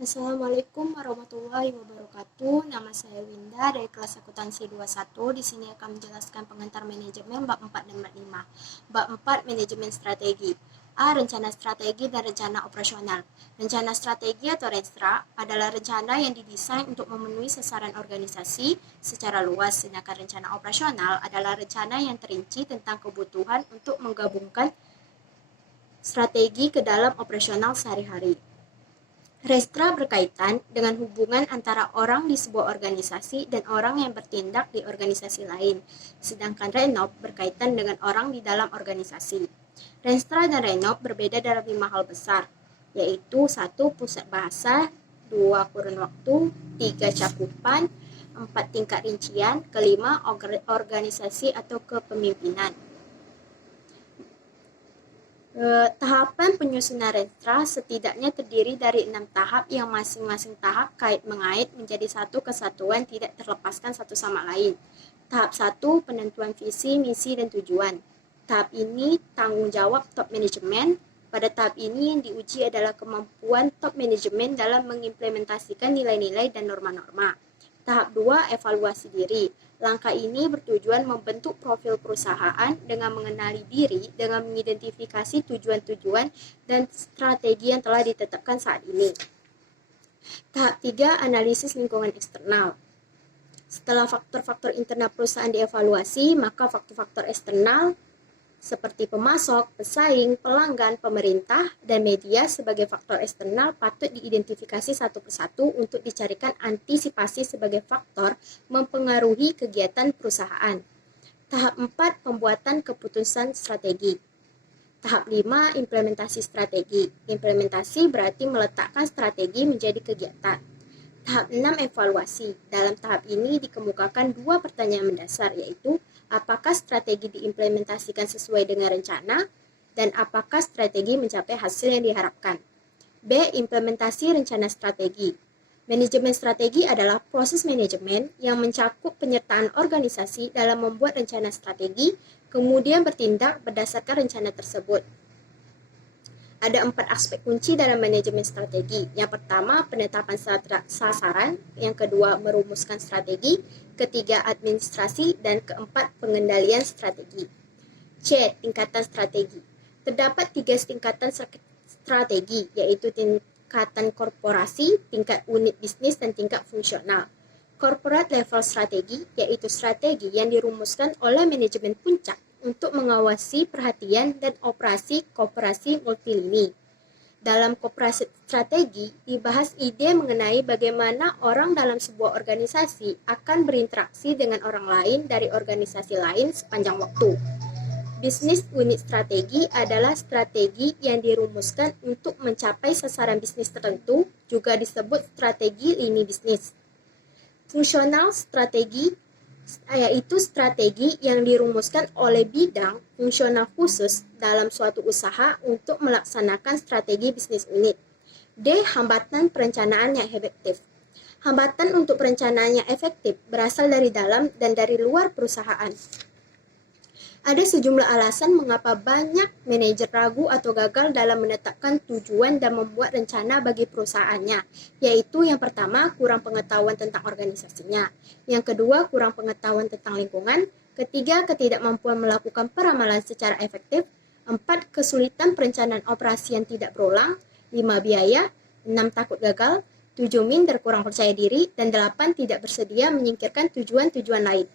Assalamualaikum warahmatullahi wabarakatuh. Nama saya Winda dari kelas akuntansi 21. Di sini akan menjelaskan pengantar manajemen bab 4 dan bab 5. Bab 4 manajemen strategi. A. Rencana strategi dan rencana operasional. Rencana strategi atau RESTRA adalah rencana yang didesain untuk memenuhi sasaran organisasi secara luas, sedangkan rencana operasional adalah rencana yang terinci tentang kebutuhan untuk menggabungkan strategi ke dalam operasional sehari-hari. RESTRA berkaitan dengan hubungan antara orang di sebuah organisasi dan orang yang bertindak di organisasi lain, sedangkan RENOP berkaitan dengan orang di dalam organisasi. RESTRA dan RENOP berbeda dalam 5 hal besar, yaitu 1. Pusat bahasa, 2. Kurun waktu, 3. Cakupan, 4. Tingkat rincian, kelima organisasi atau kepemimpinan. Tahapan penyusunan RESTRA setidaknya terdiri dari 6 tahap yang masing-masing tahap kait-mengait menjadi satu kesatuan tidak terlepaskan satu sama lain. Tahap 1, penentuan visi, misi, dan tujuan. Tahap ini tanggung jawab top manajemen. Pada tahap ini yang diuji adalah kemampuan top manajemen dalam mengimplementasikan nilai-nilai dan norma-norma. Tahap 2, evaluasi diri. Langkah ini bertujuan membentuk profil perusahaan dengan mengenali diri, dengan mengidentifikasi tujuan-tujuan dan strategi yang telah ditetapkan saat ini. Tahap 3, analisis lingkungan eksternal. Setelah faktor-faktor internal perusahaan dievaluasi, maka faktor-faktor eksternal seperti pemasok, pesaing, pelanggan, pemerintah, dan media sebagai faktor eksternal patut diidentifikasi satu persatu untuk dicarikan antisipasi sebagai faktor mempengaruhi kegiatan perusahaan. Tahap 4, pembuatan keputusan strategi. Tahap 5, implementasi strategi. Implementasi berarti meletakkan strategi menjadi kegiatan. Tahap 6, evaluasi. Dalam tahap ini dikemukakan 2 pertanyaan mendasar, yaitu apakah strategi diimplementasikan sesuai dengan rencana, dan apakah strategi mencapai hasil yang diharapkan. B. Implementasi rencana strategi. Manajemen strategi adalah proses manajemen yang mencakup penyertaan organisasi dalam membuat rencana strategi, kemudian bertindak berdasarkan rencana tersebut. Ada 4 aspek kunci dalam manajemen strategi. Yang pertama, penetapan sasaran. Yang kedua, merumuskan strategi. Ketiga, administrasi. Dan keempat, pengendalian strategi. C. Tingkatan strategi. Terdapat 3 tingkatan strategi, yaitu tingkatan korporasi, tingkat unit bisnis, dan tingkat fungsional. Corporate level strategi, yaitu strategi yang dirumuskan oleh manajemen puncak untuk mengawasi perhatian dan operasi koperasi multilini. Dalam koperasi strategi, dibahas ide mengenai bagaimana orang dalam sebuah organisasi akan berinteraksi dengan orang lain dari organisasi lain sepanjang waktu. Bisnis unit strategi adalah strategi yang dirumuskan untuk mencapai sasaran bisnis tertentu, juga disebut strategi lini bisnis. Fungsional strategi yaitu strategi yang dirumuskan oleh bidang fungsional khusus dalam suatu usaha untuk melaksanakan strategi bisnis unit. D. Hambatan perencanaan yang efektif. Hambatan untuk perencanaan yang efektif berasal dari dalam dan dari luar perusahaan. Ada sejumlah alasan mengapa banyak manajer ragu atau gagal dalam menetapkan tujuan dan membuat rencana bagi perusahaannya, yaitu yang pertama, kurang pengetahuan tentang organisasinya, yang kedua, kurang pengetahuan tentang lingkungan, ketiga, ketidakmampuan melakukan peramalan secara efektif, 4, kesulitan perencanaan operasi yang tidak berulang, 5, biaya, 6, takut gagal, 7, minder kurang percaya diri, dan 8, tidak bersedia menyingkirkan tujuan-tujuan lain.